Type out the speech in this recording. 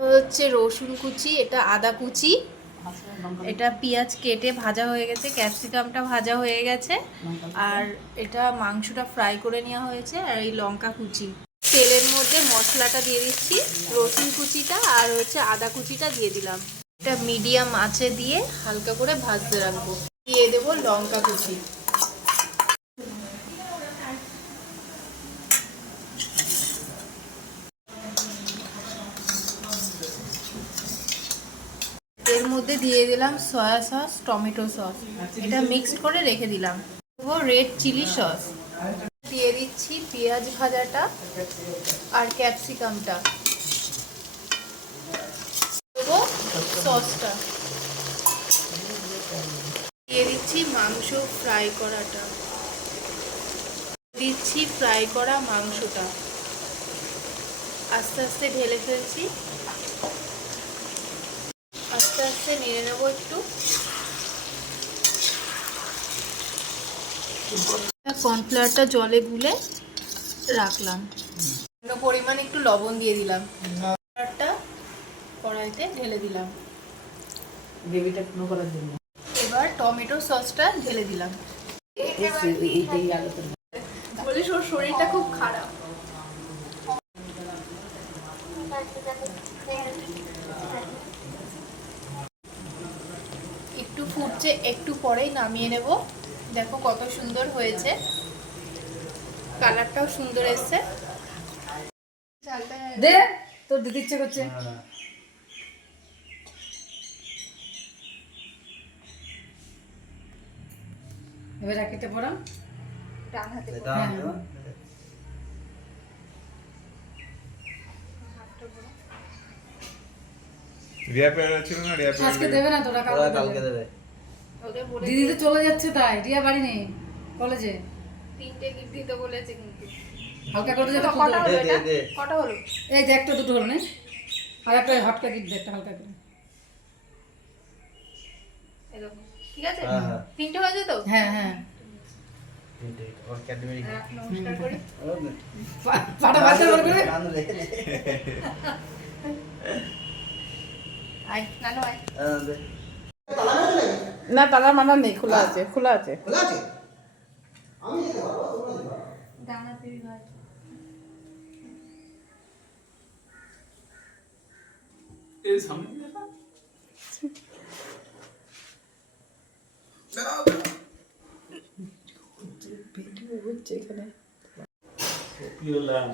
হচ্ছে রসুন কুচি, এটা আদা কুচি। এটা পেঁয়াজ কেটে ভাজা হয়ে গেছে, ক্যাপসিকামটা ভাজা হয়ে গেছে। আর এটা মাংসটা ফ্রাই করে নেওয়া হয়েছে, আর এই লঙ্কা কুচি। তেলের মধ্যে মশলাটা দিয়ে দিচ্ছি, রসুন কুচিটা আর হচ্ছে আদা কুচিটা দিয়ে দিলাম। এটা মিডিয়াম আঁচে দিয়ে হালকা করে ভাজতে রাখব। দিয়ে দেবো লঙ্কা কুচি। মধ্যে দিয়ে দিলাম সয়া সস টমেটো সস এটা মিক্সড করে রেখে দিলাম। দেবো রেড চিলি সস দিয়ে দিচ্ছি পেঁয়াজ ভাজাটা আর ক্যাপসিকামটা সসটা দিয়ে দিচ্ছি মাংস ফ্রাই করাটা। দিচ্ছি ফ্রাই করা মাংসটা। আস্তে আস্তে ঢেলে ফেলছি। আস্তে নেড়ে নেব একটু। কর্নফ্লাওয়ারটা জলে গুলে রাখলাম। অন্য পরিমাণে একটু লবণ দিয়ে দিলাম। কর্নফ্লাওয়ারটা কড়াইতে ঢেলে দিলাম। গ্রেভিটা পুরো করার জন্য। এবার টমেটো সসটা ঢেলে দিলাম। বলিস ওর শরীরটা খুব খারাপ। একটু ফুটছে একটু পরেই নামিয়ে নেব। দেখো কত সুন্দর হয়েছে। কালারটাও সুন্দর এসছে। দে তোর দিতে ইচ্ছে করছে। এবার রাখিতে পড়া। ডান হাতে হ্যাঁ। রিয়া পেয়ারা ছিল না রিয়া আজকে দেবে না তোরা কালকে দেবে। দিদি তো চলে যাচ্ছে তাই রিয়া বাড়ি নেই কলেজে। তিনটে গিফট দিতে বলেছে কিন্তু। হালকা করে যেতে কটা হলো এটা। কটা হলো? এই যে একটা দুটো হলো না। আর একটা হটকা দে একটা হালকা করে। ঠিক আছে? হ্যাঁ, হ্যাঁ। তিনটে হয়েছে তো? হ্যাঁ হ্যাঁ। আয় নানু আয়। না তালা মানা নেই খোলা আছে খোলা আছে। খোলা ডানা পেরি। ভাই হচ্ছে এখানে। কি হলাম